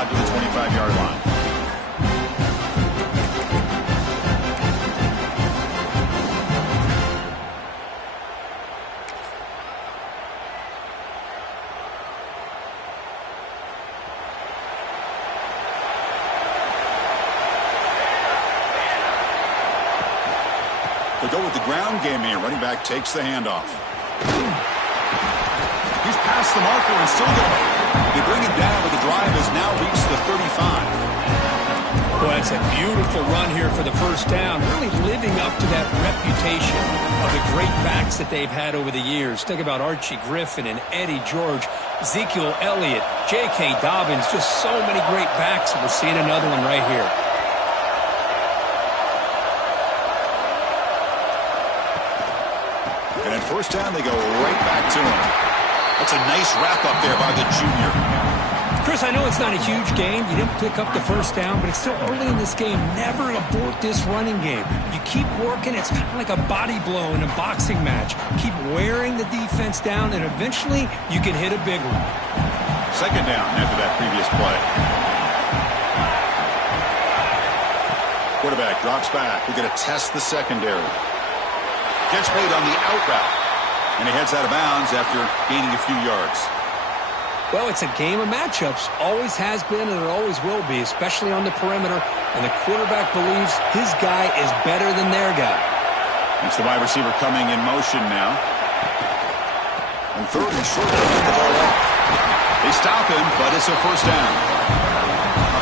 out to the 25-yard line. They go with the ground game here. Running back takes the handoff. He's past the marker and still going. They bring him down, but the drive has now reached the 35. Well, that's a beautiful run here for the first down. Really living up to that reputation of the great backs that they've had over the years. Think about Archie Griffin and Eddie George, Ezekiel Elliott, J.K. Dobbins. Just so many great backs. We're seeing another one right here. And at first down, they go right back to him. That's a nice wrap-up there by the junior. Chris, I know it's not a huge game. You didn't pick up the first down, but it's still early in this game. Never abort this running game. You keep working. It's kind of like a body blow in a boxing match. Keep wearing the defense down, and eventually you can hit a big one. Second down after that previous play. Quarterback drops back. We're going to test the secondary. Gets made on the out route. And he heads out of bounds after gaining a few yards. Well, it's a game of matchups. Always has been and it always will be, especially on the perimeter. And the quarterback believes his guy is better than their guy. It's the wide receiver coming in motion now. And third and short, they hand the ball off. They stop him, but it's a first down.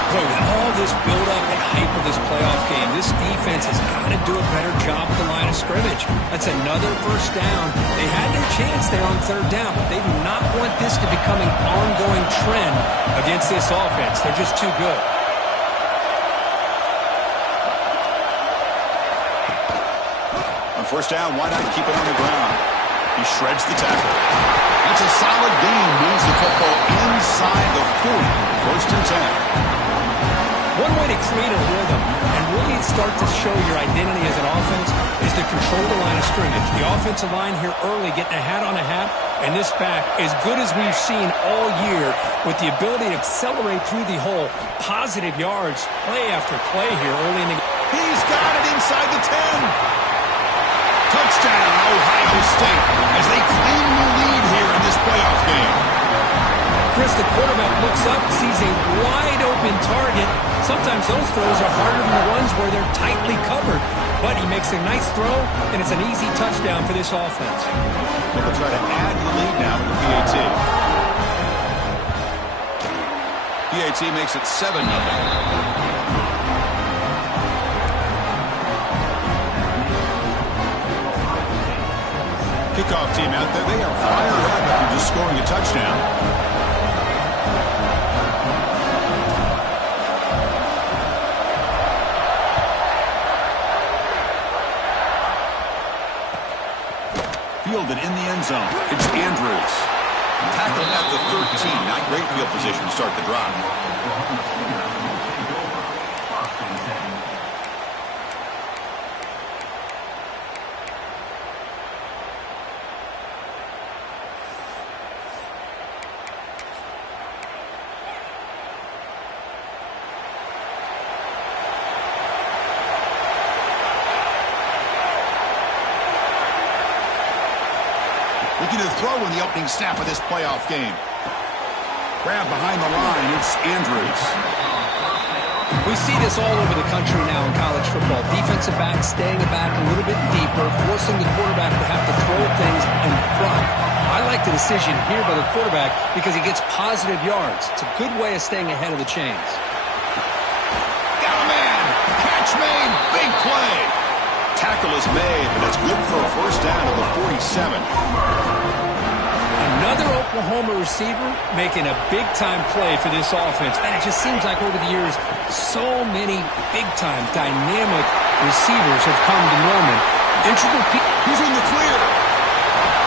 Boy, with all this build-up and hype of this playoff game, this defense has got to do a better job at the line of scrimmage. That's another first down. They had their chance there on third down, but they do not want this to become an ongoing trend against this offense. They're just too good. On first down, why not keep it on the ground? He shreds the tackle. That's a solid gain. Moves the football inside the 40. First and 10. One way to create a rhythm and really start to show your identity as an offense is to control the line of scrimmage. The offensive line here early getting a hat on a hat, and this back, as good as we've seen all year, with the ability to accelerate through the hole, positive yards, play after play here early in the game. He's got it inside the 10. Touchdown, Ohio State, as they claim the lead here in this playoff game. Chris, the quarterback looks up, sees a wide-open target. Sometimes those throws are harder than the ones where they're tightly covered. But he makes a nice throw, and it's an easy touchdown for this offense. They'll try to add to the lead now with the PAT. PAT makes it 7-0. Kickoff team out there. They are fired up after just scoring a touchdown. Fielded in the end zone. It's Andrews. Tackled at the 13. Not great field position to start the drive. Looking to throw in the opening snap of this playoff game. Grab behind the line. It's Andrews. We see this all over the country now in college football. Defensive backs staying back a little bit deeper, forcing the quarterback to have to throw things in front. I like the decision here by the quarterback because he gets positive yards. It's a good way of staying ahead of the chains. Got a man. Catch made. Big play. Tackle is made, but that's good for a first down at the 47. Another Oklahoma receiver making a big-time play for this offense. And it just seems like over the years, so many big-time, dynamic receivers have come to Norman. Integral people. He's in the clear.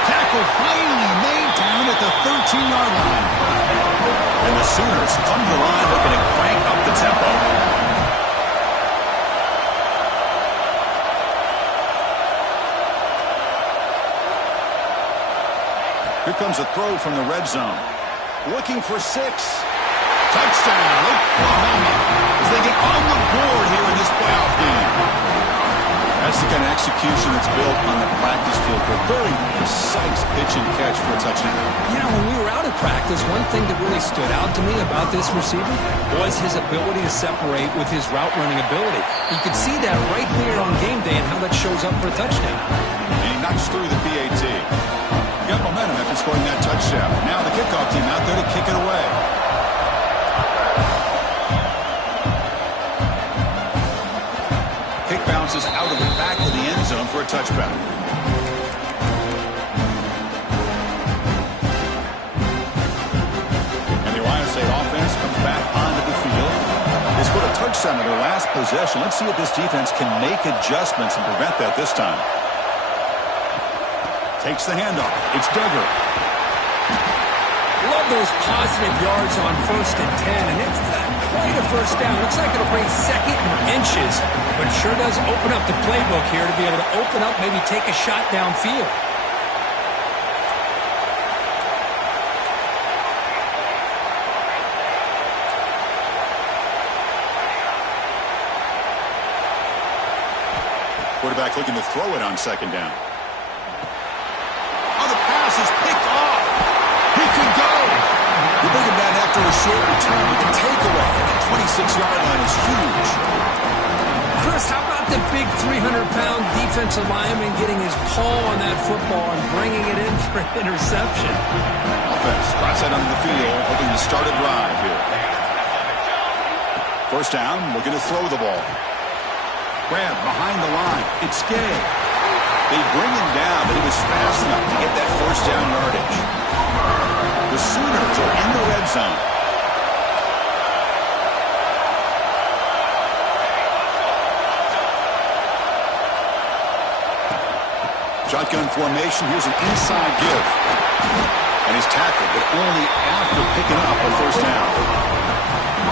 Tackle finally made down at the 13-yard line. And the Sooners come to the line looking to crank up the tempo. Here comes a throw from the red zone. Looking for 6. Touchdown. look at an execution that's built on the practice field for a very precise pitch and catch for a touchdown. You know, when we were out at practice, one thing that really stood out to me about this receiver was his ability to separate with his route running ability. You could see that right here on game day and how that shows up for a touchdown. And he knocks through the PAT. Got momentum after scoring that touchdown. Now the kickoff team out there to kick it away. Kick bounces out of the back of the end zone for a touchback. And the Ohio State offense comes back onto the field. They scored a touchdown in their last possession. Let's see if this defense can make adjustments and prevent that this time. Takes the handoff. It's Duggar. Love those positive yards on 1st and 10, and it's quite a first down. Looks like it'll bring second and inches, but sure does open up the playbook here to be able to open up, maybe take a shot downfield. Quarterback looking to throw it on 2nd down. Oh, the pass is picked off. He could go. You bring him down after a short return with the takeaway. And the 26-yard line is huge. Chris, how about the big 300-pound defensive lineman getting his paw on that football and bringing it in for an interception? Offense drops that onto the field, hoping to start a drive here. 1st down, looking to throw the ball. Grab behind the line. It's Gay. They bring him down, but he was fast enough to get that 1st down yardage. The Sooners are in the red zone. Shotgun formation. Here's an inside give. And he's tackled, but only after picking up a 1st down.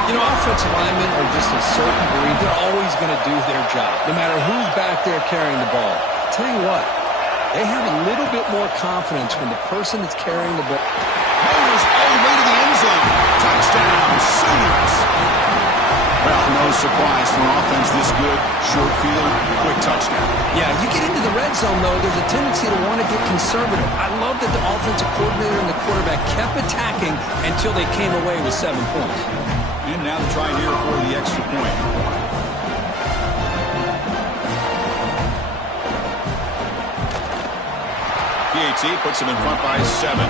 You know, offensive linemen are just a certain breed. They're always going to do their job, no matter who's back there carrying the ball. I'll tell you what, they have a little bit more confidence when the person that's carrying the ball. Motors all the way to the end zone. Touchdown, Sooners. Well, no surprise for an offense this good. Short field, quick touchdown. Yeah, you get into the red zone, though, there's a tendency to want to get conservative. I love that the offensive coordinator and the quarterback kept attacking until they came away with 7 points. And now to try here for the extra point. PAT puts him in front by 7.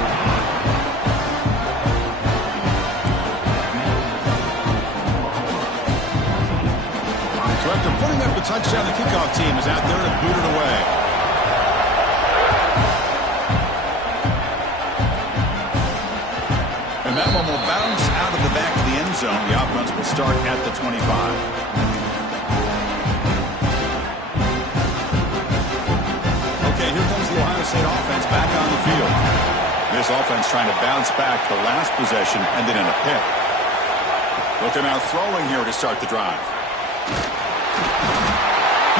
So after putting up a touchdown, the kickoff team is out there to boot it away. And that one will bounce out of the back of the end zone. The offense will start at the 25. Okay, here comes the Ohio State offense back on the field. This offense trying to bounce back the last possession, ended in a pick. Looking out throwing here to start the drive.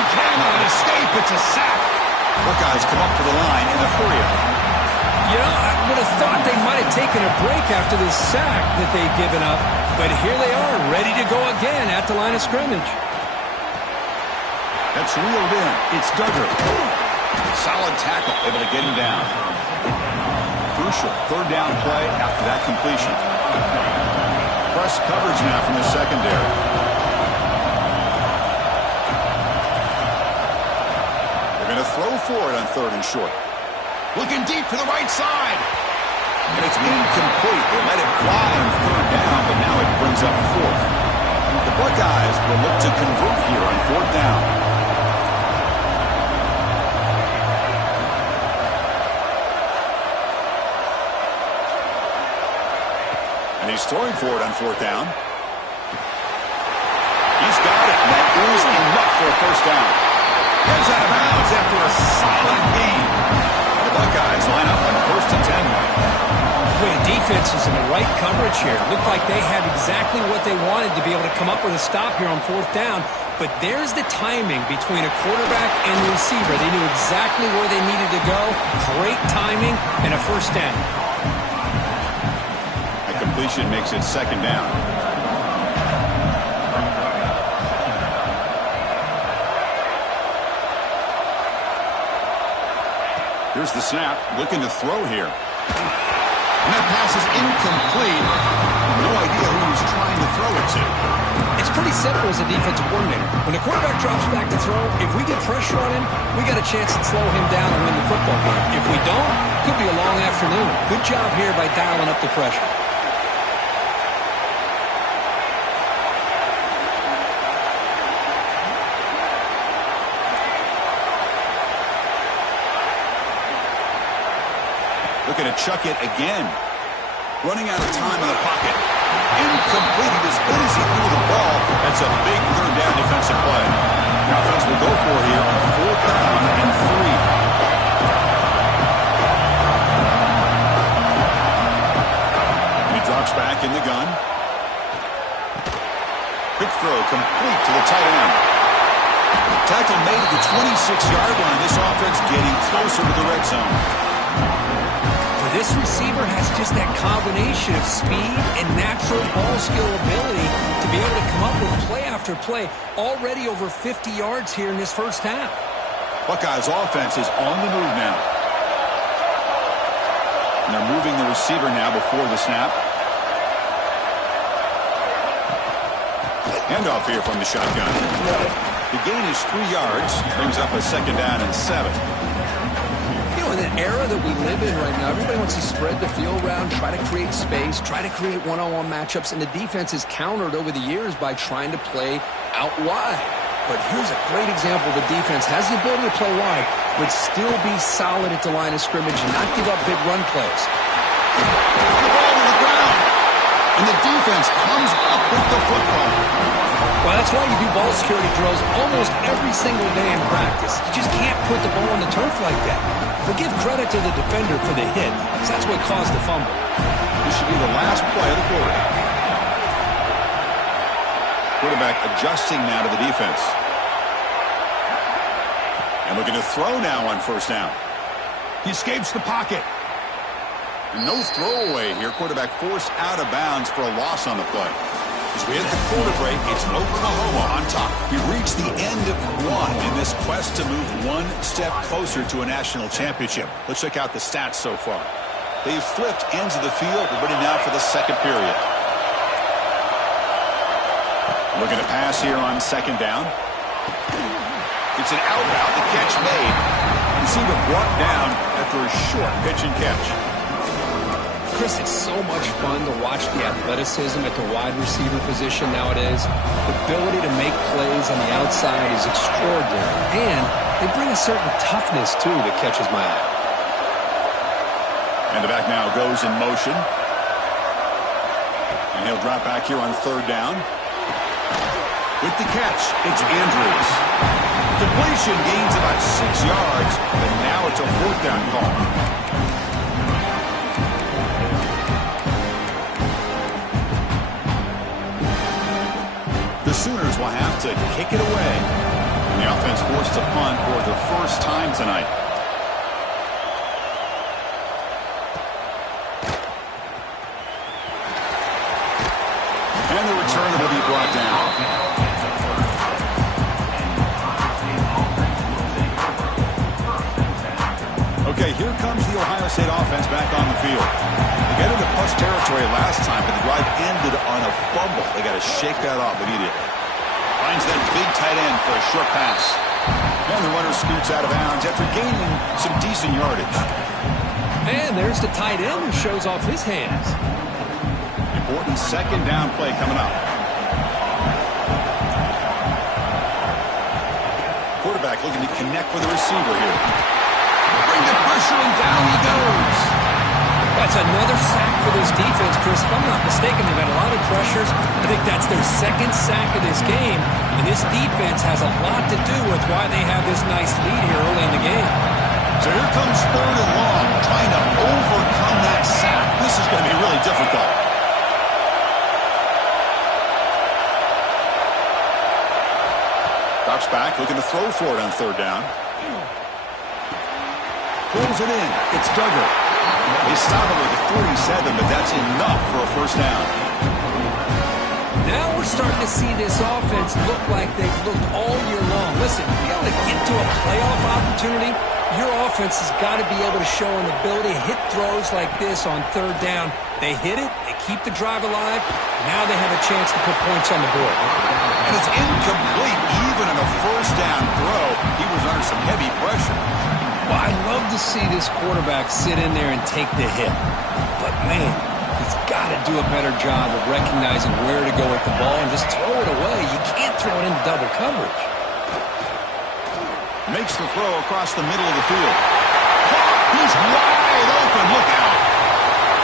He cannot escape. It's a sack. Buckeyes come up to the line in a hurry. You know, I would have thought they might have taken a break after this sack that they'd given up, but here they are, ready to go again at the line of scrimmage. That's reeled in. It's Duggar. Solid tackle, able to get him down. Crucial 3rd down play after that completion. Press coverage now from the secondary. They're going to throw for it on 3rd and short. Looking deep to the right side. And it's incomplete. They let it fly on 3rd down, but now it brings up 4th. The Buckeyes will look to convert here on 4th down. And he's throwing for it on 4th down. He's got it. And that is enough for a 1st down. Gets out of bounds after a solid gain. The Buckeyes line up on 1st and 10. Boy, the defense is in the right coverage here. Looked like they had exactly what they wanted to be able to come up with a stop here on 4th down. But there's the timing between a quarterback and the receiver. They knew exactly where they needed to go. Great timing and a 1st down. That completion makes it 2nd down. Here's the snap, looking to throw here. And that pass is incomplete. No idea who he's trying to throw it to. It's pretty simple as a defensive coordinator. When the quarterback drops back to throw, if we get pressure on him, we got a chance to slow him down and win the football game. If we don't, it could be a long afternoon. Good job here by dialing up the pressure. Looking to chuck it again. Running out of time in the pocket. Incomplete. As good as he threw the ball, that's a big third down defensive play. The offense will go for it here on 4th down and 3. He drops back in the gun. Quick throw complete to the tight end. Tackle made at the 26-yard line. This offense getting closer to the red zone. This receiver has just that combination of speed and natural ball skill ability to be able to come up with play after play. Already over 50 yards here in this first half. Buckeyes offense is on the move now. And they're moving the receiver now before the snap. Handoff here from the shotgun. The gain is 3 yards. Brings up a 2nd down and 7. In an era that we live in right now, everybody wants to spread the field around, try to create space, try to create one-on-one matchups, and the defense is countered over the years by trying to play out wide. But here's a great example. The defense has the ability to play wide, but still be solid at the line of scrimmage and not give up big run plays. The ball to the ground, and the defense comes up with the football. Well, that's why you do ball security drills almost every single day in practice. You just can't put the ball on the turf like that. But give credit to the defender for the hit, because that's what caused the fumble. This should be the last play of the quarter. Quarterback adjusting now to the defense. And looking to throw now on 1st down. He escapes the pocket. And no throwaway here. Quarterback forced out of bounds for a loss on the play. As we hit the quarter break, it's Oklahoma on top. We've reached the end of one in this quest to move one step closer to a national championship. Let's check out the stats so far. They've flipped ends of the field. We're ready now for the 2nd period. Looking to pass here on 2nd down. It's an out route. The catch made. Receiver brought down after a short pitch and catch. Chris, it's so much fun to watch the athleticism at the wide receiver position nowadays. The ability to make plays on the outside is extraordinary. And they bring a certain toughness, too, that catches my eye. And the back now goes in motion. And he'll drop back here on 3rd down. With the catch, it's Andrews. Completion gains about 6 yards, but now it's a 4th down call. The Sooners will have to kick it away. And the offense forced to punt for the first time tonight. And the return will be brought down. Okay, here comes the Ohio State offense back on the field. They got into plus territory last time, but the drive ended on a fumble. They got to shake that off immediately. Finds that big tight end for a short pass. And the runner scoots out of bounds after gaining some decent yardage. And there's the tight end who shows off his hands. Important 2nd down play coming up. Quarterback looking to connect with the receiver here. Bring the pressure and down he goes. That's another sack for this defense, Chris. If I'm not mistaken, they've had a lot of pressures. I think that's their 2nd sack of this game. And this defense has a lot to do with why they have this nice lead here early in the game. So here comes 3rd and long, trying to overcome that sack. This is going to be really difficult. Drops back, looking to throw for it on 3rd down. Pulls it in. It's Duggar. They stop him at the 47, but that's enough for a 1st down. Now we're starting to see this offense look like they've looked all year long. Listen, to be able to get to a playoff opportunity, Your offense has got to be able to show an ability to hit throws like this on third down. They hit it, they keep the drive alive. Now they have a chance to put points on the board. And it's incomplete. Even in a first down throw, he was under some heavy pressure. Well, I love to see this quarterback sit in there and take the hit. But, man, he's got to do a better job of recognizing where to go with the ball and just throw it away. You can't throw it into double coverage. Makes the throw across the middle of the field. He's wide open. Look out.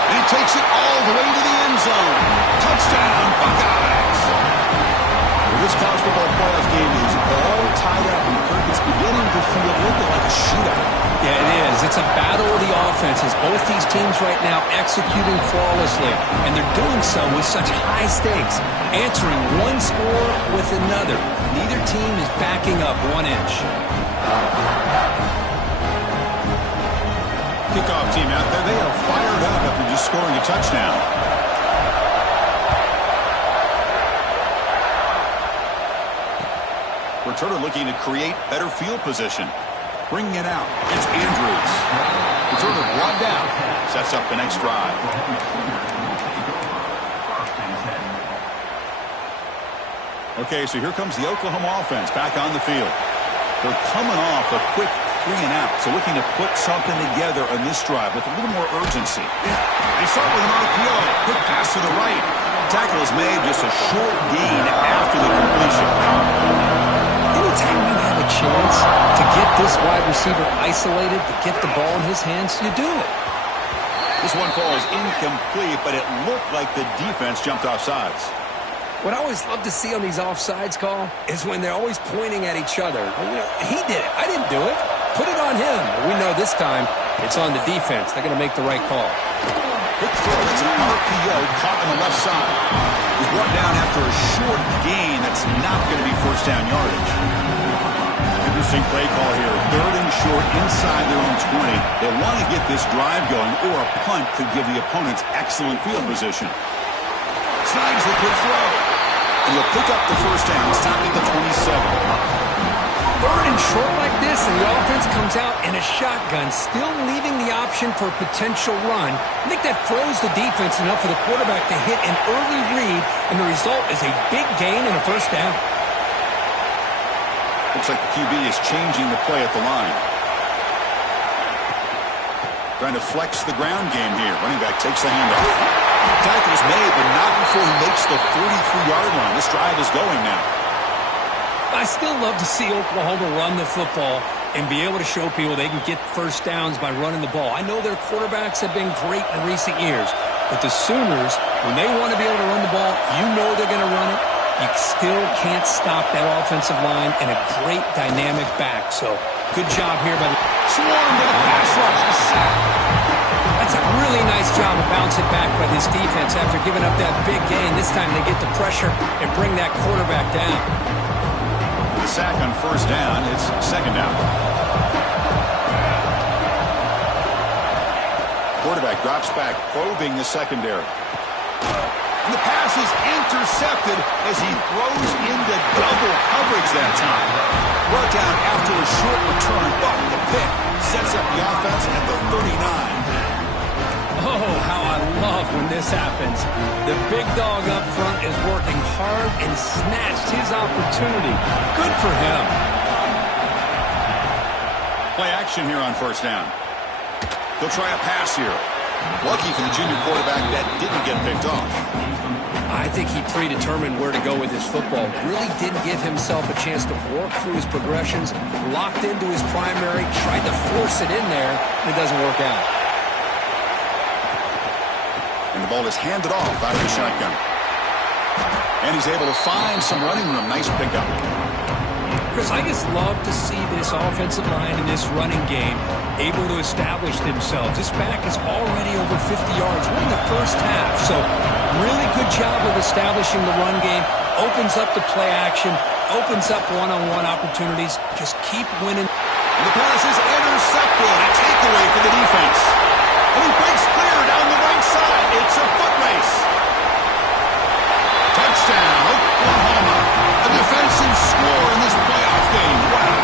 And he takes it all the way to the end zone. Touchdown, Buckeyes. Well, this college football playoff game is all tied up, and Kirk, it's beginning to feel a little bit like a shootout. Yeah, it is. It's a battle of the offenses. Both these teams right now executing flawlessly, and they're doing so with such high stakes, answering one score with another. Neither team is backing up 1 inch. Kickoff team out there. They are fired up after just scoring a touchdown. Returner looking to create better field position. Bringing it out. It's Andrews. Returner brought down. Sets up the next drive. Okay, so here comes the Oklahoma offense back on the field. They're coming off a quick 3 and out, so looking to put something together on this drive with a little more urgency. They start with an RPO. Quick pass to the right. Tackle is made, just a short gain after the completion. Anytime you have a chance to get this wide receiver isolated, to get the ball in his hands, you do it. This one falls incomplete, but it looked like the defense jumped off sides. What I always love to see on these offsides call is when they're always pointing at each other. He did it. I didn't do it. Put it on him. We know this time it's on the defense. They're going to make the right call. Quick throw. It's an RPO caught on the left side. He's brought down after a short gain. That's not going to be first down yardage. Interesting play call here. 3rd and short inside their own 20. They want to get this drive going, or a punt could give the opponents excellent field position. Snags the quick throw. And he'll pick up the first down. Stopping the 27. 3rd and short like this, and the offense comes out in a shotgun, still leaving the option for a potential run. I think that froze the defense enough for the quarterback to hit an early read, and the result is a big gain and a first down. Looks like the QB is changing the play at the line. Trying to flex the ground game here. Running back takes the handoff. Tackle is made, but not before he makes the 43-yard line. This drive is going now. I still love to see Oklahoma run the football and be able to show people they can get first downs by running the ball. I know their quarterbacks have been great in recent years, but the Sooners, when they want to be able to run the ball, you know they're going to run it. You still can't stop that offensive line and a great dynamic back. So good job here by the Swarm to the pass rush. A sack. That's a really nice job of bouncing back by this defense after giving up that big gain. This time they get the pressure and bring that quarterback down. The sack on first down. It's 2nd down. Quarterback drops back, probing the secondary. And the pass is intercepted as he throws into double coverage that time. Brought down after a short return, but the pick sets up the offense at the 39. Oh, how I love when this happens. The big dog up front is working hard and snatched his opportunity. Good for him. Play action here on first down. He'll try a pass here. Lucky for the junior quarterback that didn't get picked off. I think he predetermined where to go with his football. Really didn't give himself a chance to work through his progressions. Locked into his primary, tried to force it in there, and it doesn't work out. And the ball is handed off out of the shotgun. And he's able to find some running room. Nice pickup. Chris, I just love to see this offensive line in this running game able to establish themselves. This back is already over 50 yards. We're in the first half, so really good job of establishing the run game. Opens up the play action, opens up one-on-one opportunities. Just keep winning. And the pass is intercepted. A takeaway for the defense. And he breaks clear down the right side. It's a foot race. Touchdown, Oklahoma. A defensive score in this playoff game. Wow.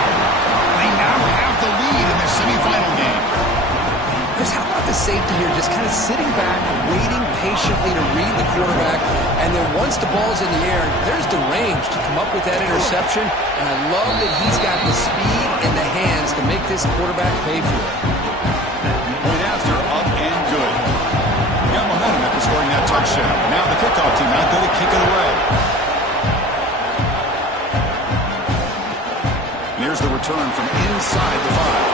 They now have the lead in the semifinals. safety here just kind of sitting back, waiting patiently to read the quarterback, and then once the ball's in the air, there's the range to come up with that interception, and I love that he's got the speed and the hands to make this quarterback pay for it. Point after, up and good. Got momentum after scoring that touchdown. Now the kickoff team out there to kick it away. And here's the return from inside the 5.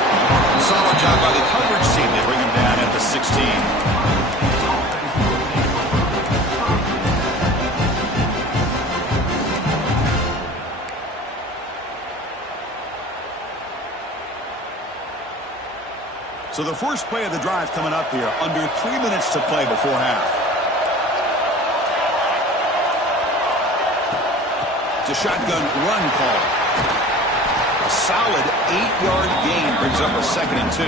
Solid job by the coverage team to bring him down at the 16. So the first play of the drive coming up here, under 3 minutes to play before half. It's a shotgun run call. A solid 8-yard gain brings up a 2nd and 2.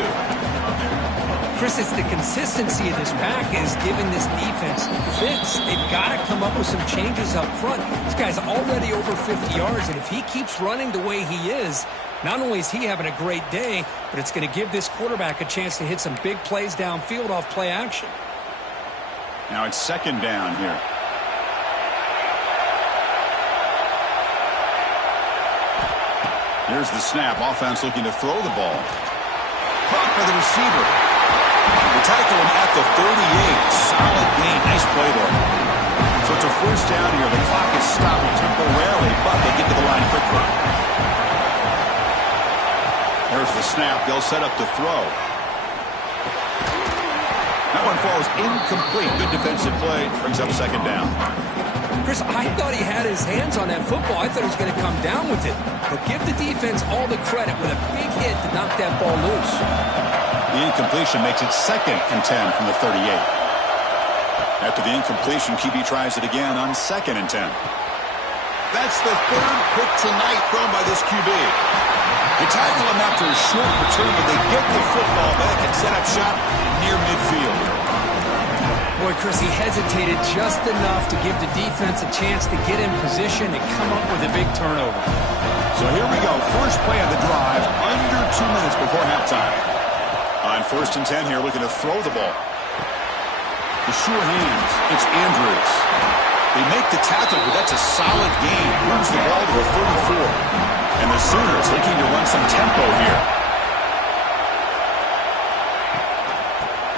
Chris, it's the consistency of this back is giving this defense fits. They've got to come up with some changes up front. This guy's already over 50 yards, and if he keeps running the way he is, not only is he having a great day, but it's going to give this quarterback a chance to hit some big plays downfield off play action. Now it's 2nd down here. Here's the snap. Offense looking to throw the ball. Caught by the receiver. They tackle him at the 38. Solid gain. Nice play there. So it's a 1st down here. The clock is stopped temporarily, but they get to the line quickly. There's the snap. They'll set up the throw. That one falls incomplete. Good defensive play. Brings up 2nd down. Chris, I thought he had his hands on that football. I thought he was going to come down with it. But give the defense all the credit with a big hit to knock that ball loose. The incompletion makes it 2nd and 10 from the 38. After the incompletion, QB tries it again on 2nd and 10. That's the 3rd pick tonight thrown by this QB. They tackle him after a short return, but they get the football back and set up shop near midfield. Boy, Chris, he hesitated just enough to give the defense a chance to get in position and come up with a big turnover. So here we go. First play of the drive, under 2 minutes before halftime. On 1st and 10 here, looking to throw the ball. The sure hands. It's Andrews. They make the tackle, but that's a solid gain. Moves the ball to the 34. And the Sooners looking to run some tempo here.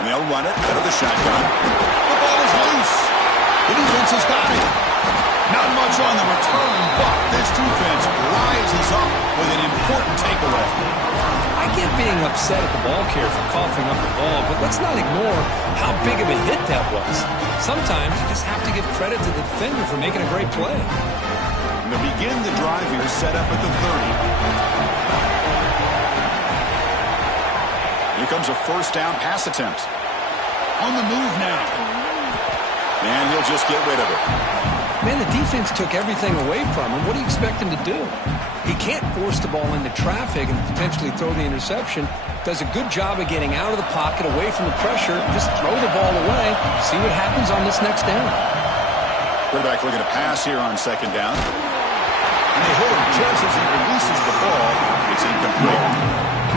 And they'll run it out of the shotgun. The ball is loose. The defense has got it. Not much on the return, but this defense rises up with an important takeaway. I get being upset at the ball carrier for coughing up the ball, but let's not ignore how big of a hit that was. Sometimes you just have to give credit to the defender for making a great play. And they begin the drive here, set up at the 30. Here comes a 1st down pass attempt. On the move now. And he'll just get rid of it. Man, the defense took everything away from him. What do you expect him to do? He can't force the ball into traffic and potentially throw the interception. Does a good job of getting out of the pocket, away from the pressure. Just throw the ball away. See what happens on this next down. Quarterback looking to pass here on 2nd down. And they hit him just as he releases the ball. It's incomplete.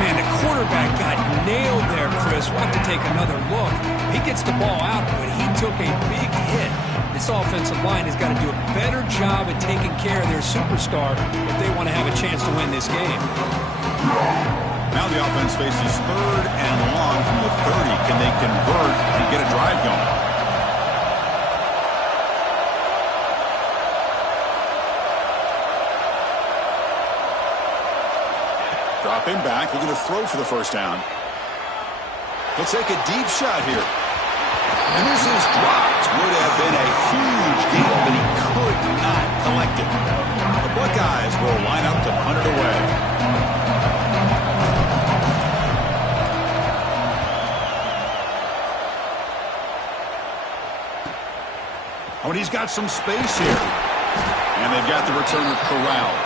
Man, the quarterback got nailed there, Chris. We'll have to take another look. He gets the ball out, but he took a big hit. This offensive line has got to do a better job at taking care of their superstar if they want to have a chance to win this game. Now the offense faces 3rd and long from the 30. Can they convert and get a drive going? Dropping back, looking to throw for the 1st down. He'll take a deep shot here. And this is dropped. Would have been a huge gain, but he could not collect it. The Buckeyes will line up to punt it away. Oh, and he's got some space here. And they've got the returner corralled.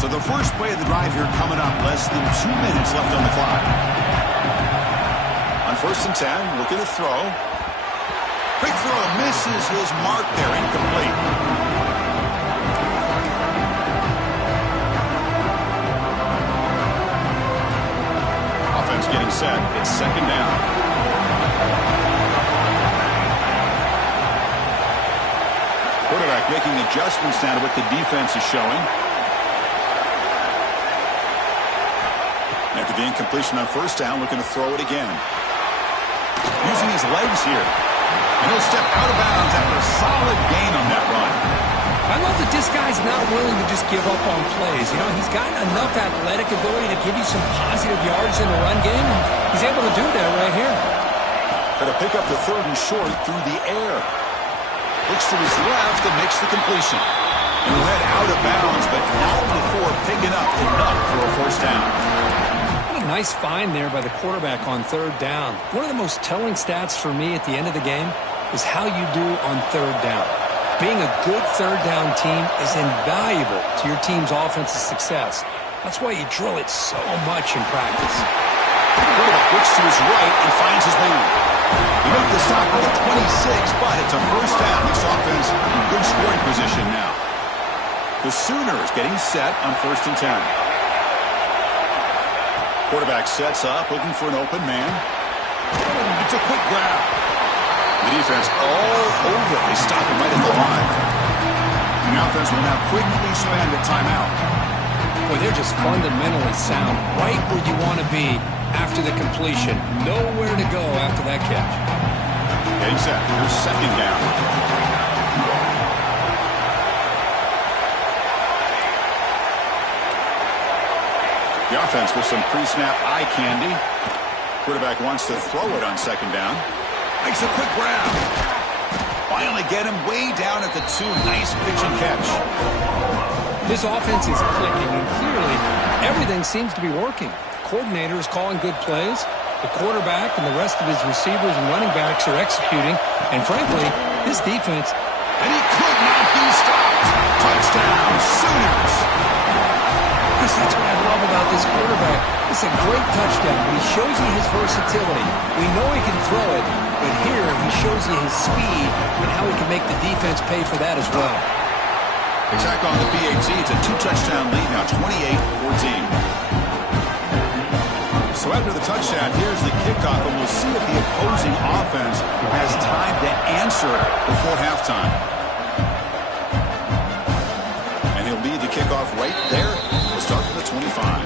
So the first play of the drive here coming up. Less than 2 minutes left on the clock. On 1st and 10, looking to throw. Quick throw, misses his mark there, incomplete. getting set. It's second down. Quarterback making adjustments now to what the defense is showing. After the incompletion on first down, looking to throw it again. Using his legs here. And he'll step out of bounds after a solid gain on that run. I love that this guy's not willing to just give up on plays. You know, he's got enough athletic ability to give you some positive yards in the run game, and he's able to do that right here. Got to pick up the third and short through the air. Looks to his left and makes the completion. And he'll head out of bounds, but not before picking up enough for a first down. What a nice find there by the quarterback on third down. One of the most telling stats for me at the end of the game is how you do on third down. Being a good third down team is invaluable to your team's offensive success. That's why you drill it so much in practice. The quarterback looks to his right and finds his man. He made the stop at the 26, but it's a first down. This offense in good scoring position now. The Sooners getting set on 1st and 10. Quarterback sets up, looking for an open man. It's a quick grab. The defense all over. They stop him right at the line. The offense will now quickly spend a timeout. Boy, they're just fundamentally sound. Right where you want to be after the completion. Nowhere to go after that catch. Getting set. Here's second down. The offense with some pre-snap eye candy. Quarterback wants to throw it on second down. Makes a quick grab. Finally get him way down at the 2. Nice pitch and catch. This offense is clicking, and clearly everything seems to be working. The coordinator is calling good plays. The quarterback and the rest of his receivers and running backs are executing. And frankly, this defense... And he could not be stopped. Touchdown, Sooners. That's what I love about this quarterback. It's a great touchdown, but he shows you his versatility. We know he can throw it, but here he shows you his speed and how he can make the defense pay for that as well. Attack on the PAT. It's a 2-touchdown lead now, 28-14. So after the touchdown, here's the kickoff, and we'll see if the opposing offense has time to answer before halftime. And he'll lead the kickoff right there. We'll start from the 25.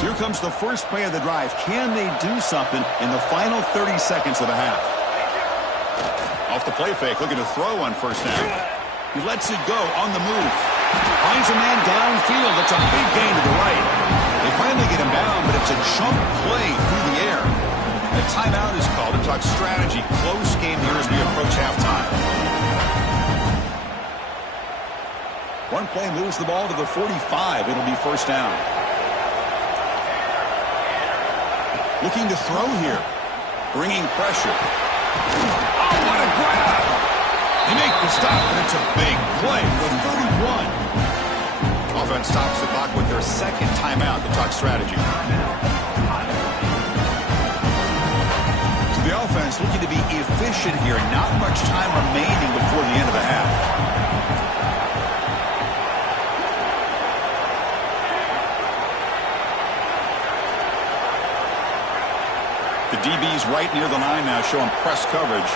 Here comes the first play of the drive. Can they do something in the final 30 seconds of the half? Off the play fake, looking to throw on first down. He lets it go on the move. Finds a man downfield. That's a big gain to the right. They finally get him down, but it's a chunk play through the air. A timeout is called to talk strategy. Close game here as we approach halftime. One play moves the ball to the 45. It'll be first down. Looking to throw here. Bringing pressure. Oh, what a grab! They make the stop, and it's a big play for 31. Offense stops the clock with their second timeout to talk strategy. So the offense looking to be efficient here. Not much time remaining before the end of the half. The DB's right near the line now, showing press coverage.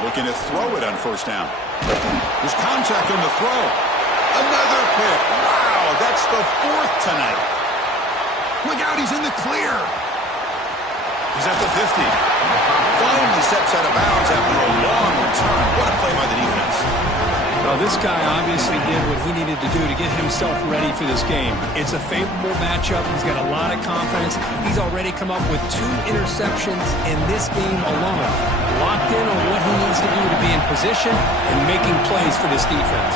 Looking to throw it on first down. There's contact on the throw. Another pick. Wow, that's the 4th tonight. Look out, he's in the clear. He's at the 50. Finally steps out of bounds after a long return. What a play by the defense. Well, this guy obviously did what he needed to do to get himself ready for this game. It's a favorable matchup. He's got a lot of confidence. He's already come up with 2 interceptions in this game alone. Locked in on what he needs to do to be in position and making plays for this defense.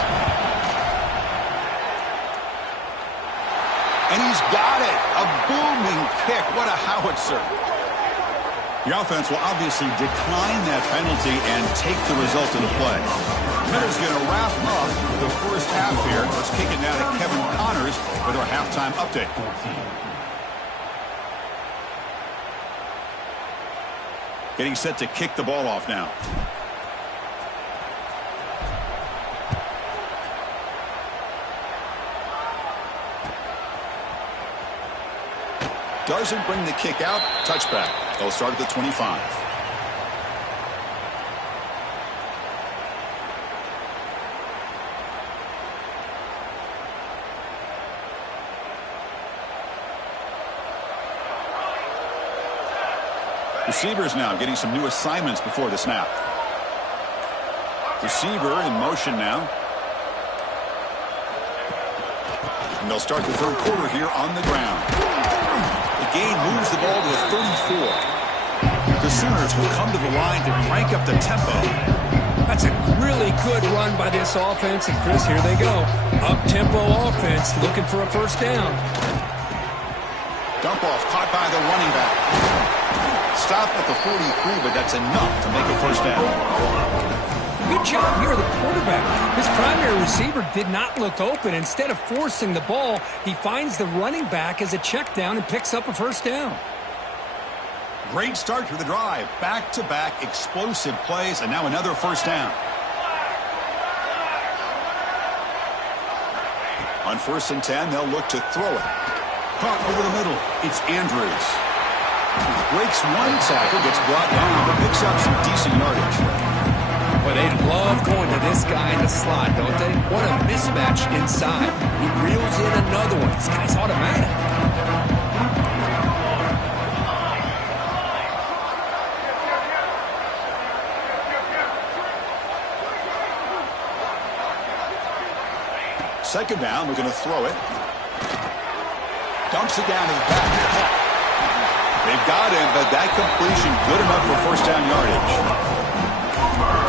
And he's got it. A booming kick. What a howitzer. The offense will obviously decline that penalty and take the result of the play. Miller's going to wrap up the first half here. Let's kick it now to Kevin Connors with our halftime update. Getting set to kick the ball off now. doesn't bring the kick out. Touchback. They'll start at the 25. Receivers now getting some new assignments before the snap. Receiver in motion now. And they'll start the third quarter here on the ground. The gain moves the ball to the 34. The Sooners will come to the line to crank up the tempo. That's a really good run by this offense. And, Chris, here they go. Up-tempo offense looking for a first down. Dump off caught by the running back. Stop at the 43, but that's enough to make a first down. Good job here, the quarterback. His primary receiver did not look open. Instead of forcing the ball, he finds the running back as a check down and picks up a first down. Great start to the drive. Back-to-back explosive plays, and now another first down. On 1st and 10, they'll look to throw it. Caught over the middle. It's Andrews. Breaks one tackle, gets brought down, but picks up some decent yardage. Well, they love going to this guy in the slot, don't they? What a mismatch inside. He reels in another one. This guy's automatic. Second down, we're going to throw it. Dumps it down to the back. They've got him, but that completion good enough for first down yardage.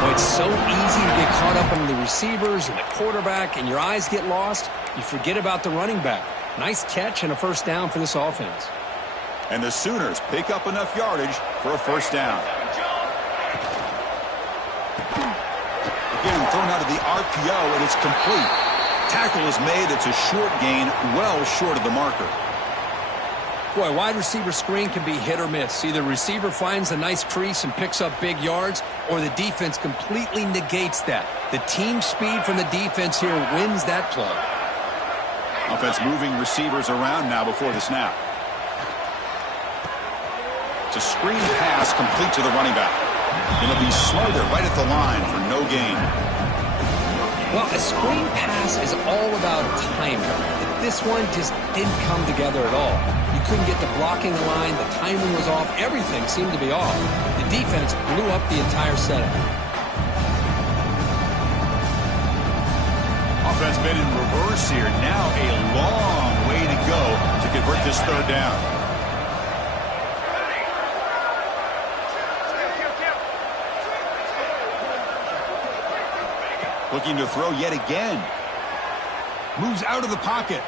Well, it's so easy to get caught up on the receivers and the quarterback, and your eyes get lost. You forget about the running back. Nice catch and a first down for this offense. And the Sooners pick up enough yardage for a first down. Again, thrown out of the RPO, and it's complete. Tackle is made. It's a short gain, well short of the marker. Boy, wide receiver screen can be hit or miss. Either receiver finds a nice crease and picks up big yards, or the defense completely negates that. The team speed from the defense here wins that play. Offense moving receivers around now before the snap. It's a screen pass complete to the running back. It'll be smothered right at the line for no gain. Well, a screen pass is all about timing. This one just didn't come together at all. You couldn't get the blocking line, the timing was off, everything seemed to be off. The defense blew up the entire setup. Offense been in reverse here. Now a long way to go to convert this third down. Looking to throw yet again. Moves out of the pocket.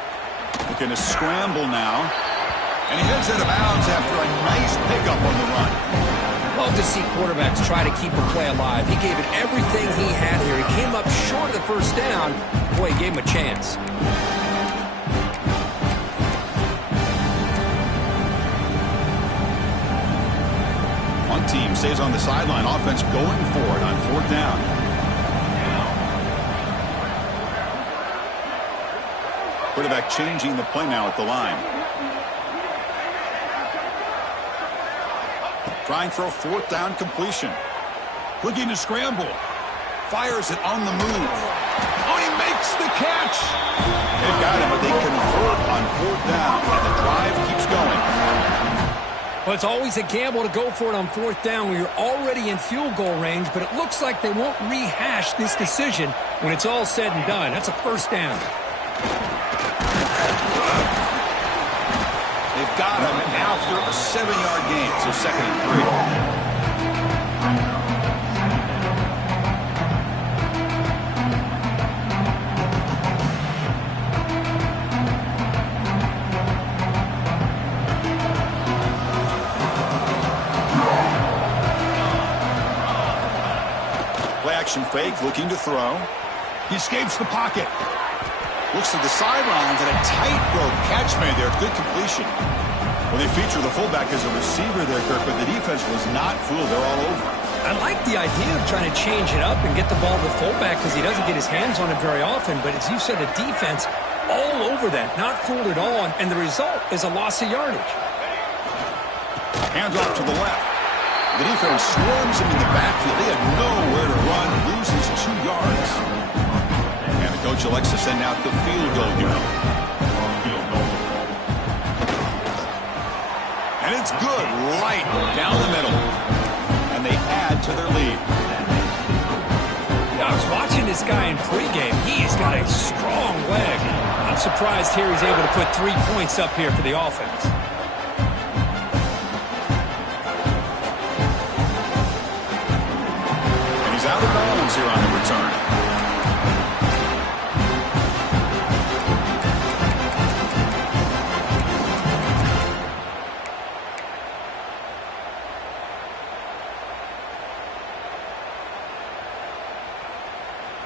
Looking to scramble now. And he heads out of bounds after a nice pickup on the run. Love to see quarterbacks try to keep a play alive. He gave it everything he had here. He came up short of the first down. Boy, he gave him a chance. One team stays on the sideline. Offense going for it on 4th down. Quarterback changing the play now at the line. Trying for a 4th down completion. Looking to scramble. Fires it on the move. Oh, he makes the catch. They've got him, but they convert on 4th down, and the drive keeps going. Well, it's always a gamble to go for it on 4th down when you're already in field goal range, but it looks like they won't rehash this decision when it's all said and done. That's a first down. They've got him after a 7-yard gain, so 2nd and 3. Play action fake, looking to throw. He escapes the pocket. Looks to the sidelines, and a tightrope catch made there. Good completion. Well, they feature the fullback as a receiver there, Kirk, but the defense was not fooled. They're all over. I like the idea of trying to change it up and get the ball to the fullback because he doesn't get his hands on it very often. But as you said, the defense all over that, not fooled at all, and the result is a loss of yardage. Hands off to the left. The defense swarms him in the backfield. They had nowhere to run. Loses 2 yards. And the coach elects to send out the field goal unit. And it's good right down the middle. And they add to their lead. I was watching this guy in pregame. He has got a strong leg. I'm surprised here he's able to put 3 points up here for the offense. And he's out of bounds here on the return.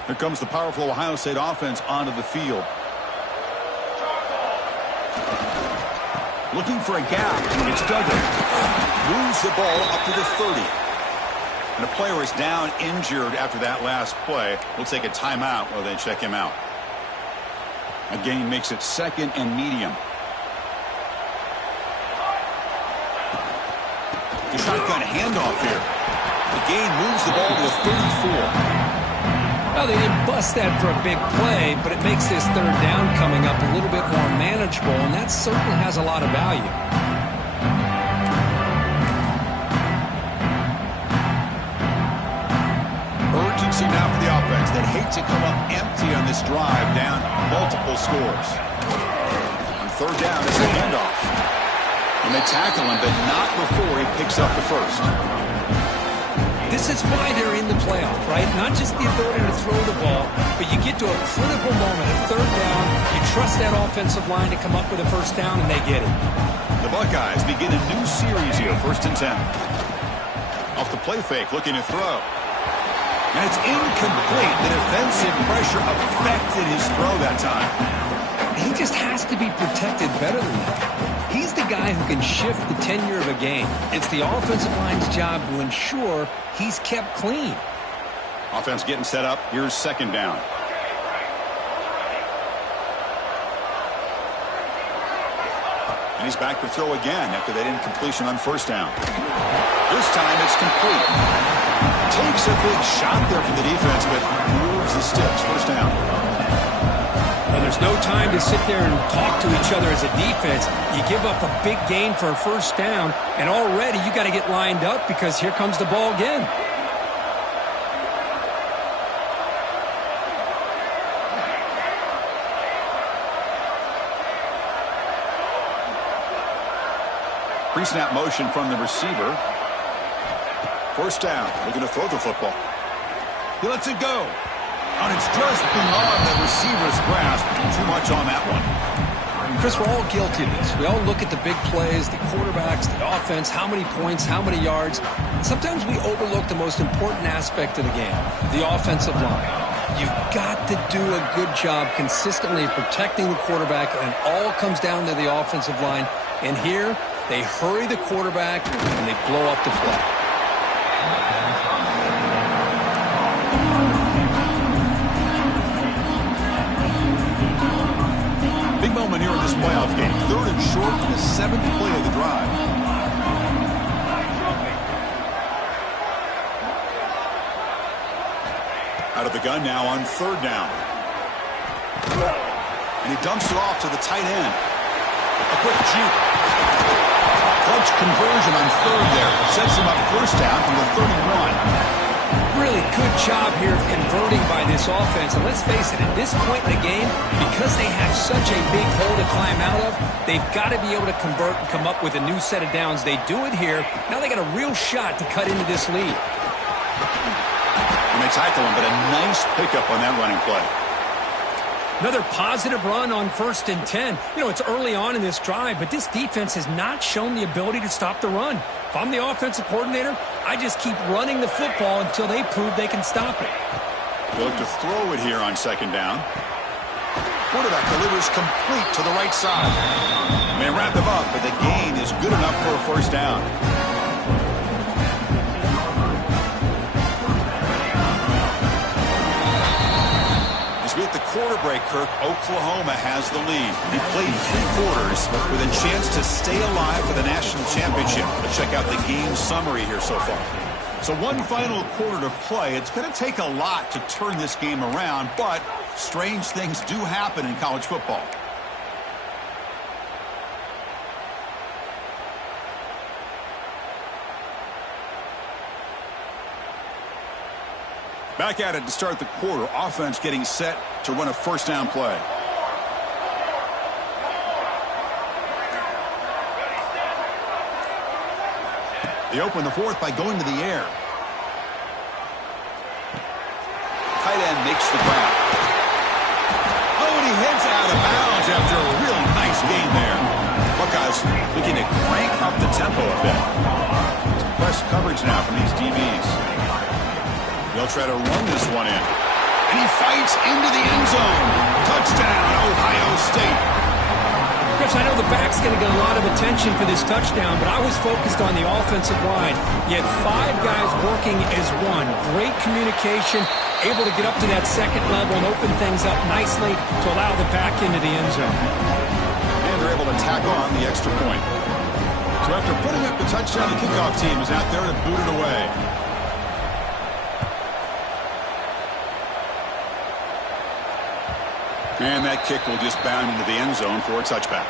Here comes the powerful Ohio State offense onto the field. Looking for a gap. It's Duggan. Moves the ball up to the 30. And a player is down injured after that last play. We'll take a timeout while they check him out. A gain makes it 2nd and medium. The shotgun handoff here. The gain moves the ball to the 34. Well, they didn't bust that for a big play, but it makes this 3rd down coming up a little bit more manageable, and that certainly has a lot of value. Urgency now for the offense that hates to come up empty on this drive, down multiple scores. On 3rd down, it's a handoff. And they tackle him, but not before he picks up the first. This is why they're in the playoff, right? Not just the ability to throw the ball, but you get to a critical moment, a 3rd down, you trust that offensive line to come up with a 1st down, and they get it. The Buckeyes begin a new series here, 1st and 10. Off the play fake, looking to throw. And it's incomplete. The defensive pressure affected his throw that time. He just has to be protected better than that. He's the guy who can shift the tenure of a game. It's the offensive line's job to ensure he's kept clean. Offense getting set up. Here's 2nd down. And he's back to throw again after that incompletion on 1st down. This time it's complete. Takes a big shot there for the defense, but moves the sticks. 1st down. Well, there's no time to sit there and talk to each other as a defense. You give up a big gain for a 1st down, and already you got to get lined up because here comes the ball again. Pre-snap motion from the receiver. 1st down. Looking to throw the football. He lets it go. And it's just beyond the receiver's grasp. Too much on that one. Chris, we're all guilty of this. We all look at the big plays, the quarterbacks, the offense, how many points, how many yards. And sometimes we overlook the most important aspect of the game, the offensive line. You've got to do a good job consistently protecting the quarterback, and it all comes down to the offensive line. And here, they hurry the quarterback, and they blow up the play. Big moment here in this playoff game. 3rd and short in the 7th play of the drive. Out of the gun now on 3rd down. And he dumps it off to the tight end. A quick juke. Clutch conversion on 3rd there. Sets him up 1st down from the 31. Really good job here of converting by this offense. And let's face it, at this point in the game, because they have such a big hole to climb out of, they've got to be able to convert and come up with a new set of downs. They do it here. Now they got a real shot to cut into this lead. And they tackle him, but a nice pickup on that running play. Another positive run on 1st and 10. You know, it's early on in this drive, but this defense has not shown the ability to stop the run. If I'm the offensive coordinator, I just keep running the football until they prove they can stop it. They look to throw it here on 2nd down. Quarterback delivers complete to the right side. They wrap him up, but the gain is good enough for a 1st down. As we hit the quarter break, Kirk, Oklahoma has the lead. He played 3 quarters with a chance to stay alive for the national championship. Let's check out the game summary here so far. So one final quarter to play. It's going to take a lot to turn this game around, but strange things do happen in college football. Back at it to start the quarter. Offense getting set to run a first down play. They open the fourth by going to the air. Tight end makes the grab. Oh, and he heads out of bounds after a really nice gain there. Buckeyes looking to crank up the tempo a bit. Press coverage now from these DBs. They'll try to run this one in. And he fights into the end zone. Touchdown, Ohio State. Chris, I know the back's going to get a lot of attention for this touchdown, but I was focused on the offensive line. You had 5 guys working as one. Great communication, able to get up to that second level and open things up nicely to allow the back into the end zone. And they're able to tack on the extra point. So after putting up the touchdown, the kickoff team is out there to boot it away. And that kick will just bound into the end zone for a touchback.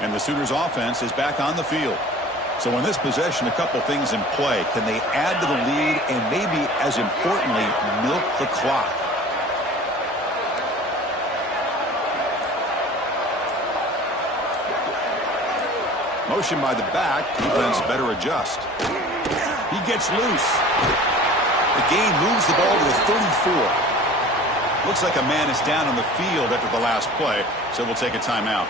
And the Sooners offense is back on the field. So in this possession, a couple things in play. Can they add to the lead and maybe, as importantly, milk the clock? Motion by the back. Defense better adjust. He gets loose. The gain moves the ball to the 34. Looks like a man is down on the field after the last play, so we'll take a timeout.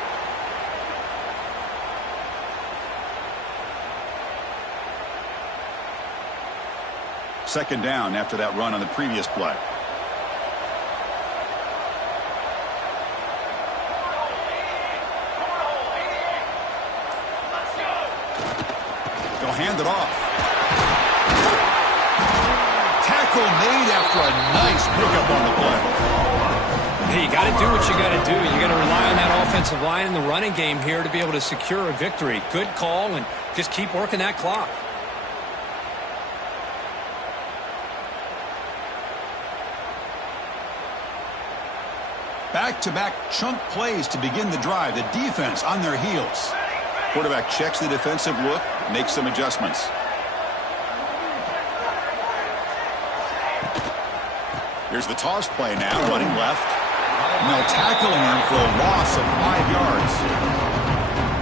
Second down after that run on the previous play. They'll hand it off. Tackle made after a nice pickup on the play. Hey, you got to do what you got to do. You got to rely on that offensive line in the running game here to be able to secure a victory. Good call, and just keep working that clock. Back-to-back chunk plays to begin the drive. The defense on their heels. Quarterback checks the defensive look, makes some adjustments. Here's the toss play now, running left. And they'll tackling him for a loss of 5 yards.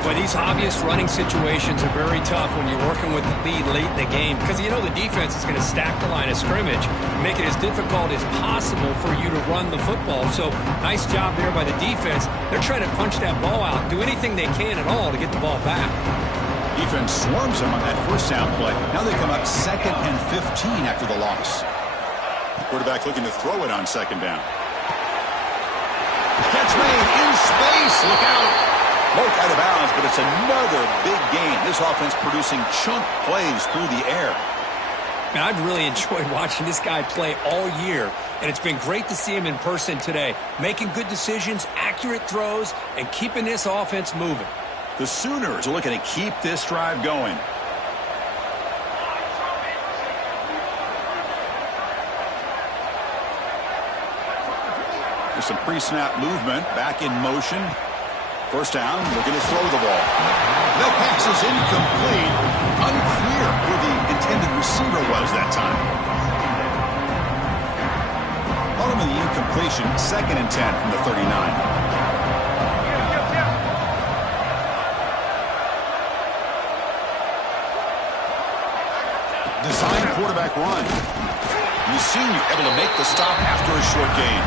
But these obvious running situations are very tough when you're working with the lead late in the game because you know the defense is going to stack the line of scrimmage, make it as difficult as possible for you to run the football. So nice job there by the defense. They're trying to punch that ball out, do anything they can at all to get the ball back. Defense swarms them on that first down play. Now they come up 2nd and 15 after the loss. Quarterback looking to throw it on second down. Catch made in space. Look out. Broke out of bounds, but it's another big gain. This offense producing chunk plays through the air. Man, I've really enjoyed watching this guy play all year, and it's been great to see him in person today, making good decisions, accurate throws, and keeping this offense moving. The Sooners are looking to keep this drive going. There's some pre-snap movement, back in motion. First down, looking to throw the ball. That pass is incomplete. Unclear who the intended receiver was that time. Bottom of the incompletion, 2nd and 10 from the 39. Design quarterback run. The senior able to make the stop after a short gain.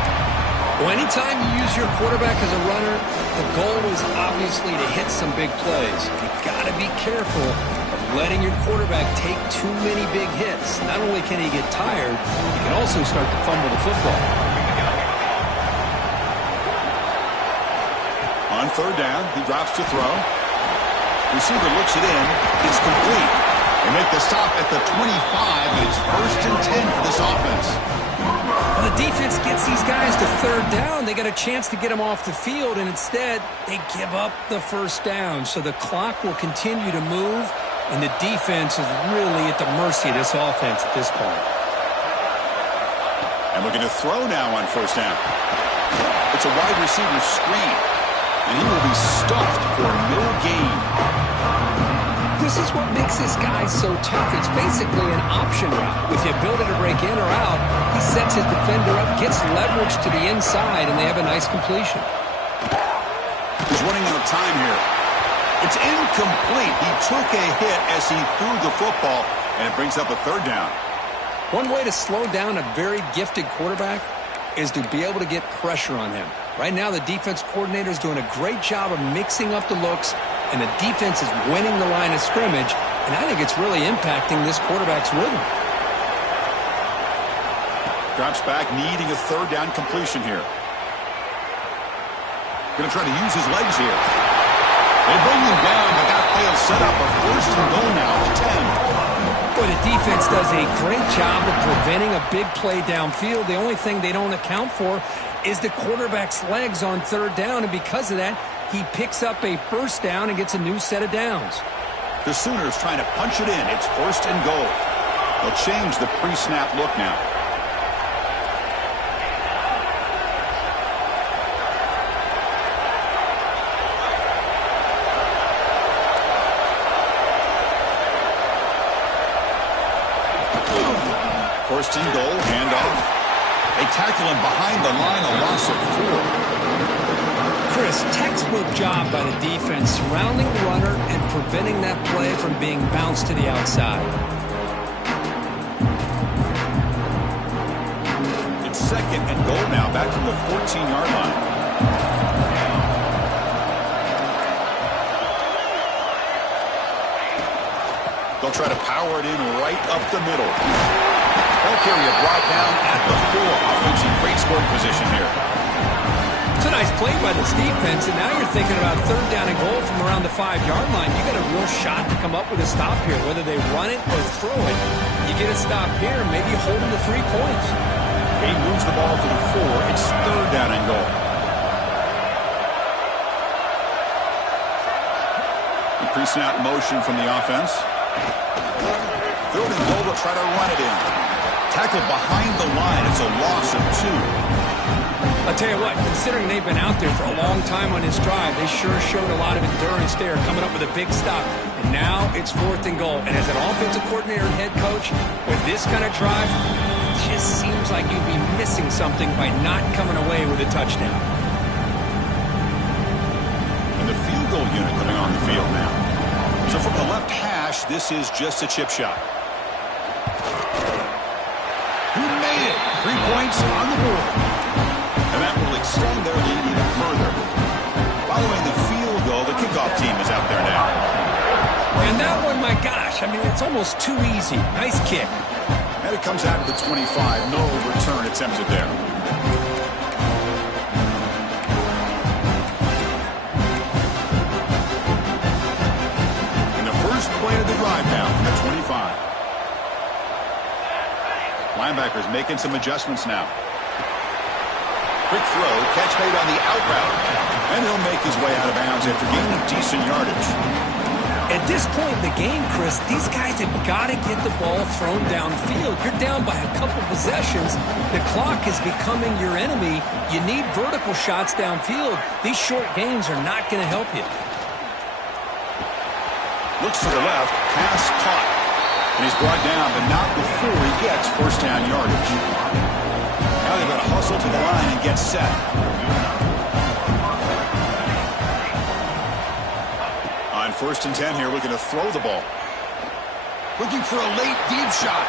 Well, anytime you use your quarterback as a runner, the goal is obviously to hit some big plays. You've got to be careful of letting your quarterback take too many big hits. Not only can he get tired, he can also start to fumble the football. On third down, he drops to throw. Receiver looks it in. It's complete. They make the stop at the 25, and it's 1st and 10 for this offense. Well, the defense gets these guys to 3rd down. They got a chance to get them off the field, and instead they give up the 1st down. So the clock will continue to move, and the defense is really at the mercy of this offense at this point. And we're going to throw now on 1st down. It's a wide receiver screen, and he will be stuffed for no gain. This is what makes this guy so tough. It's basically an option route. With the ability to break in or out, he sets his defender up, gets leverage to the inside, and they have a nice completion. He's running out of time here. It's incomplete. He took a hit as he threw the football, and it brings up a 3rd down. One way to slow down a very gifted quarterback is to be able to get pressure on him. Right now, the defense coordinator is doing a great job of mixing up the looks, and the defense is winning the line of scrimmage, and I think it's really impacting this quarterback's rhythm. Drops back, needing a 3rd down completion here. Going to try to use his legs here. They bring him down, but that play will set up a 1st and goal now at 10. Boy, the defense does a great job of preventing a big play downfield. The only thing they don't account for is the quarterback's legs on 3rd down, and because of that, he picks up a 1st down and gets a new set of downs. The Sooners trying to punch it in. It's 1st and goal. They'll change the pre-snap look now. First and goal, handoff. They tackle him behind the line, a loss of 4. Chris, textbook job by the defense surrounding the runner and preventing that play from being bounced to the outside. It's 2nd and goal now, back from the 14-yard line. They'll try to power it in right up the middle. Ball carrier brought down at the 4. Offensive great scoring position here. It's a nice play by this defense, and now you're thinking about 3rd down and goal from around the 5-yard line. You got a real shot to come up with a stop here, whether they run it or throw it. You get a stop here, maybe hold them to 3 points. He moves the ball to the 4. It's 3rd down and goal. The pre-snap motion from the offense. 3rd and goal, they'll try to run it in. Tackled behind the line. It's a loss of 2. I'll tell you what, considering they've been out there for a long time on this drive, they sure showed a lot of endurance there, coming up with a big stop. And now it's 4th and goal. And as an offensive coordinator and head coach, with this kind of drive, it just seems like you'd be missing something by not coming away with a touchdown. And the field goal unit coming on the field now. So from the left hash, this is just a chip shot. Who made it? 3 points on the board. And that will extend their lead even further. Following the field goal, the kickoff team is out there now. And that one, my gosh, I mean, it's almost too easy. Nice kick. And it comes out of the 25. No return attempted there. And the first play of the drive now from the 25. Linebackers making some adjustments now. Quick throw, catch made on the out route. And he'll make his way out of bounds after gaining decent yardage. At this point in the game, Chris, these guys have got to get the ball thrown downfield. You're down by a couple possessions. The clock is becoming your enemy. You need vertical shots downfield. These short gains are not going to help you. Looks to the left, pass caught. And he's brought down, but not before he gets 1st down yardage. Now they've got to hustle to the line and get set. On 1st and 10 here, looking to throw the ball. Looking for a late deep shot.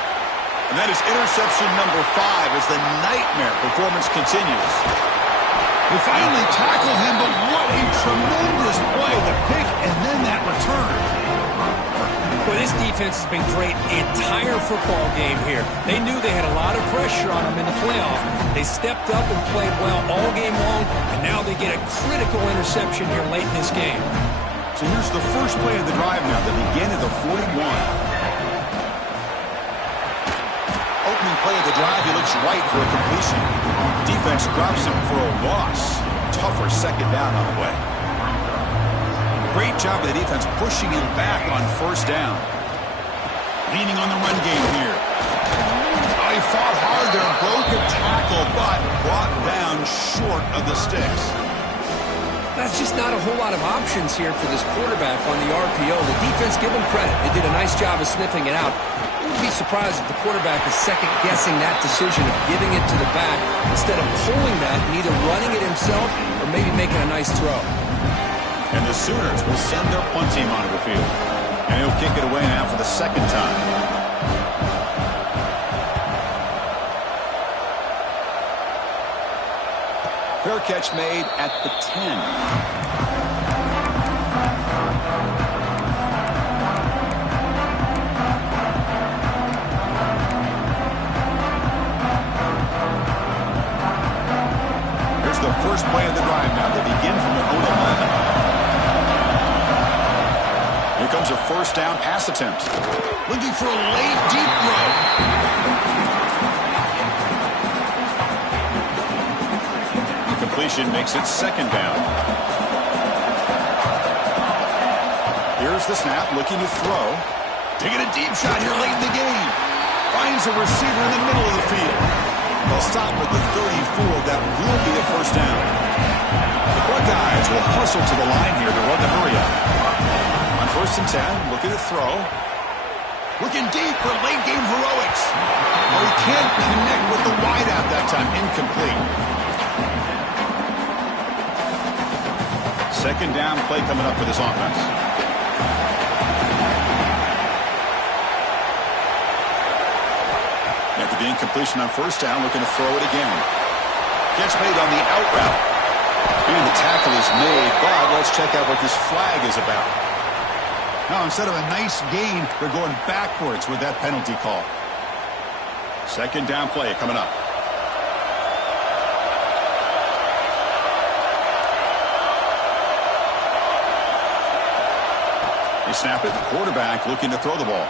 And that is interception number 5 as the nightmare performance continues. They finally tackle him, but what a tremendous play. The pick and then that return. Well, this defense has been great the entire football game here. They knew they had a lot of pressure on them in the playoff. They stepped up and played well all game long, and now they get a critical interception here late in this game. So here's the first play of the drive now, the beginning of the 41. play of the drive, he looks right for a completion. Defense drops him for a loss. Tougher second down on the way. Great job of the defense pushing him back on first down. Leaning on the run game here. Oh, he fought hard there, broke a tackle, but brought down short of the sticks. That's just not a whole lot of options here for this quarterback on the RPO. The defense, give him credit. They did a nice job of sniffing it out. I wouldn't be surprised if the quarterback is second-guessing that decision of giving it to the back instead of pulling that and either running it himself or maybe making a nice throw. And the Sooners will send their punt team onto the field. And he'll kick it away now for the second time. Fair catch made at the 10. Here's the first play of the drive now. They begin from their own 11. Here comes a first down pass attempt. Looking for a late deep throw. Completion makes it second down. Here's the snap, looking to throw. Taking a deep shot here late in the game. Finds a receiver in the middle of the field. They'll stop at the 34. That will be a first down. The Buckeyes will hustle to the line here to run the hurry up. On first and 10, looking to throw. Looking deep for late game heroics. Oh, he can't connect with the wideout that time. Incomplete. Second down play coming up for this offense. After the incompletion on first down, looking to throw it again. Gets made on the out route. And the tackle is made, but let's check out what this flag is about. Now, instead of a nice gain, they're going backwards with that penalty call. Second down play coming up. They snap it. The quarterback looking to throw the ball.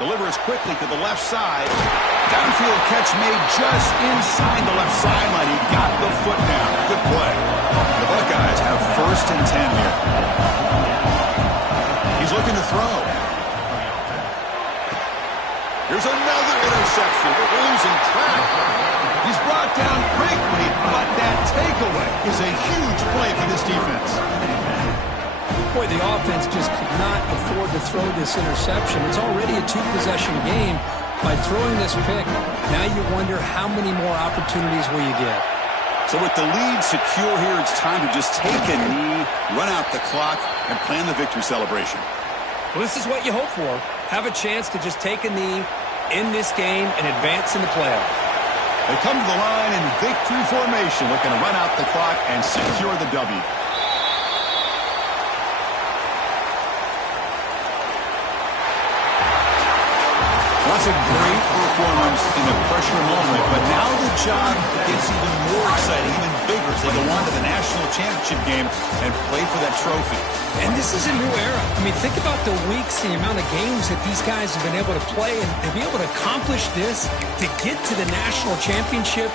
Delivers quickly to the left side. Downfield catch made just inside the left sideline. He got the foot down. Good play. The Buckeyes have first and 10 here. He's looking to throw. Here's another interception. They're losing track. He's brought down quickly, but that takeaway is a huge play for this defense. Boy, the offense just could not afford to throw this interception. It's already a two-possession game. By throwing this pick, now you wonder how many more opportunities will you get. So with the lead secure here, it's time to just take a knee, run out the clock, and plan the victory celebration. Well, this is what you hope for. Have a chance to just take a knee, in this game, and advance in the playoffs. They come to the line in victory formation, looking to run out the clock and secure the W. That's a great performance in a pressure moment, but now the job gets even more exciting, even bigger as they go on to the national championship game and play for that trophy. And this is a new era. I mean, think about the weeks, the amount of games that these guys have been able to play, and to be able to accomplish this, to get to the national championship,